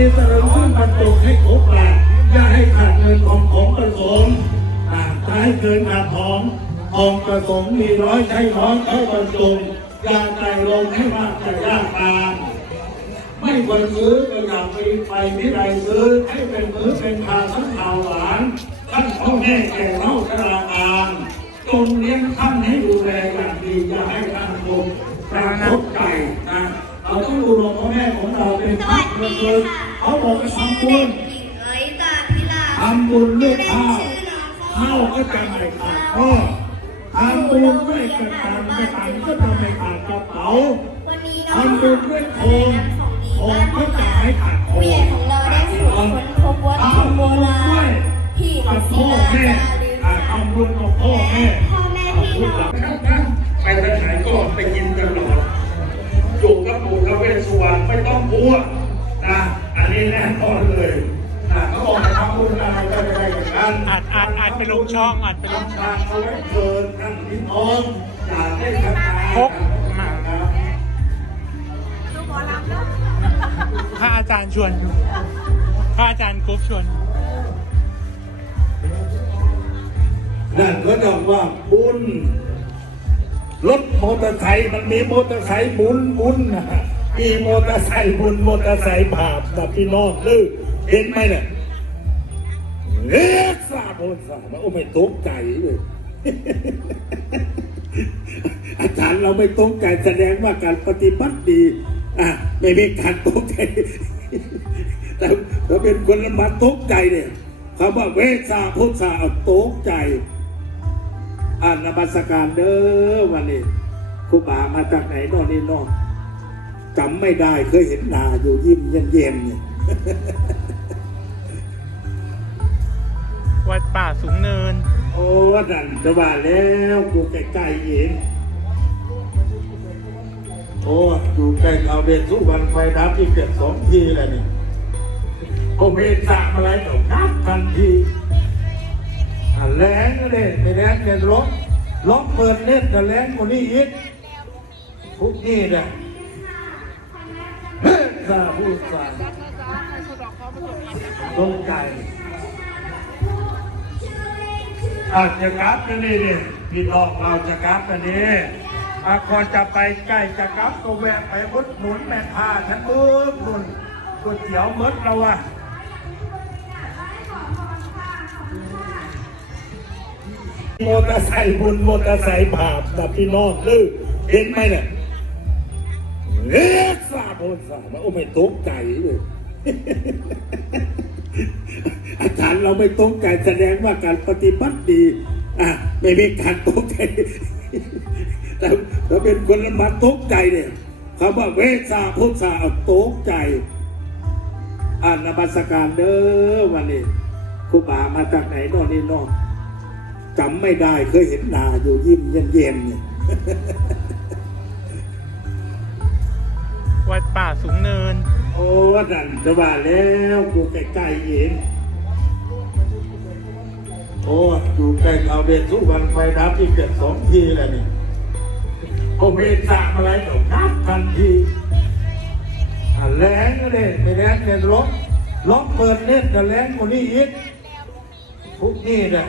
มีสริมซึ่งบรรจุให้ครบหลักอย่าให้ขาดเงินของของประสงค์ต่างท้ายเกินขาดทองของประสงค์มีร้อยใช้ร้อยเท่าบรรจุอย่าใจลงให้มากแต่ยากตามไม่ควรซื้อก็อย่าไปไปมิไรซื้อให้เป็นมือเป็นพาทั้งข่าวหวานทั้งพ่อแม่แก่เล่าชราอารจงเลี้ยงท่านให้ดูแลอย่างดีอย่าให้ท่านลงตาคบไก่ตา เราต้องดูแลพ่อแม่ของเราเป็นสพัวักสเพื่ดีอนค่ะเขาบอกให้ชื่อทำบุเด็ญกหญิงเอ๋ยตาพิลาทำบุญด้วยข้าวชื่อน้องข้าวก็จะไม่ขาดพ่อทำบุญด้วยกระตังกระตังก็จะไม่ขาดกระเป๋าวันนี้น้องทำบุญด้วยโคมโคมก็จะไม่ขาดโคผู้ใหญ่มของเราได้สวดค้นพบวัตถุโบราณที่กับศิพ่อลาแม่จารึกอ่าทำบุญกับพ่อแม่พ่อแม่พี่น้อง แน่นอนเลยนะเขาบอกให้ทำบุญอะไรก็จะได้อย่างนั้นอัดอัดอัดไปลงช่องอัดไปลงช่องทางเอาไว้เชิญท่านพี่น้องอย่าได้ทำงานพกมาครับพระอาจารย์ชวนพระอาจารย์กรุ๊ปชวนนั่นก็จะว่าบุญรถมอเตอร์ไซค์มันมีมอเตอร์ไซค์บุญบุญนะฮะ มีมอเตอร์ไซค์บุญมอเตอร์ไซค์บาปนะพี่น้องลือเห็นไหมเนี่ยเอ๊ะทราบโอ้ทราบโอ้ไม่ตกใจเลยอาจารย์เราไม่ตกใจแสดงว่าการปฏิบัติดีอะไม่มีการตกใจแต่ถ้าเป็นคนละมาตกใจเนี่ยคำว่าเวสาพุทธาเอาตกใจอ่านนมัสการเด้อวันนี้ครูบามาจากไหนนอนนี่นอน จำไม่ได้เคยเห็นหน้าอยู่ยิ้มเย็นๆเนี่ยวัดป่าสูงเนิน โอ้ดันจะว่าแล้วอยู่ใกล้ๆเองโอ้อยู่ใกล้เอาเดชสุวรรณไฟดับที่เกิดสองทีแล้วนี่ผมเห็นสามอะไรก็ดับทันทีอะแรงก็เลยไม่แรงเนี่ยรถรถเปิดเน็ตก็แรงกว่านี้อีกทุกนี่นะเฮ้ ยซาพูดซาตรงใจอาจจะกราฟกันนี่นี่พี่น้องเราจะกราฟกันนี่อาคอนจะไปใกล้จะกราฟก็แวะไปอุดหนุนแม่ค้าฉันมืดหนุนก๋วยเตี๋ยวมดเราอะมอเตอร์ไซค์บุญมอเตอร์ไซค์บาปนะพี่น้องลือเห็นไหมเนี่ยเอ๊ะทราบโอ้ทราโอ้ไม่ตกใจเลยอาจารย์เราไม่ตรงใจแสดงว่าการปฏิบัติดีอะไม่มีการตกใจแต่ถ้าเป็นคนละมาตกใจเนี่ยคำว่าเวสาพุทธาตกใจอ่านนมัสการเด้อวันนี้ครูบามาจากไหนนอนนี่นอนจำไม่ได้เคยเห็นหน้าอยู่ยิ้มเย็นๆเนี่ย วัดป่าสูงเนิน โอ้ดันจะว่าแล้วอยู่ใกล้ๆเองโอ้อยู่ใกล้เอาเดชสุวรรณไฟดับที่เกิดสองทีแล้วนี่ผมเห็นสามอะไรก็ดับทันทีแรงเลยไม่แรงเนี่ยรถรถเปิดเน็ตก็แรงกว่านี้อีกทุกนี่นะ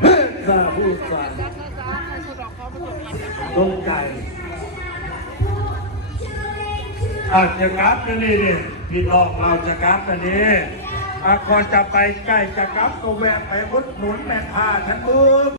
เฮ้ยซาพูดซาตรงใจ อาจจะกลับนะนี่นี่พี่น้องเราจะกลับนะนนี่อาคอนจะไปใกล้จะกลับก็แวะไปอุดหนุนแม่ค้าฉันมือ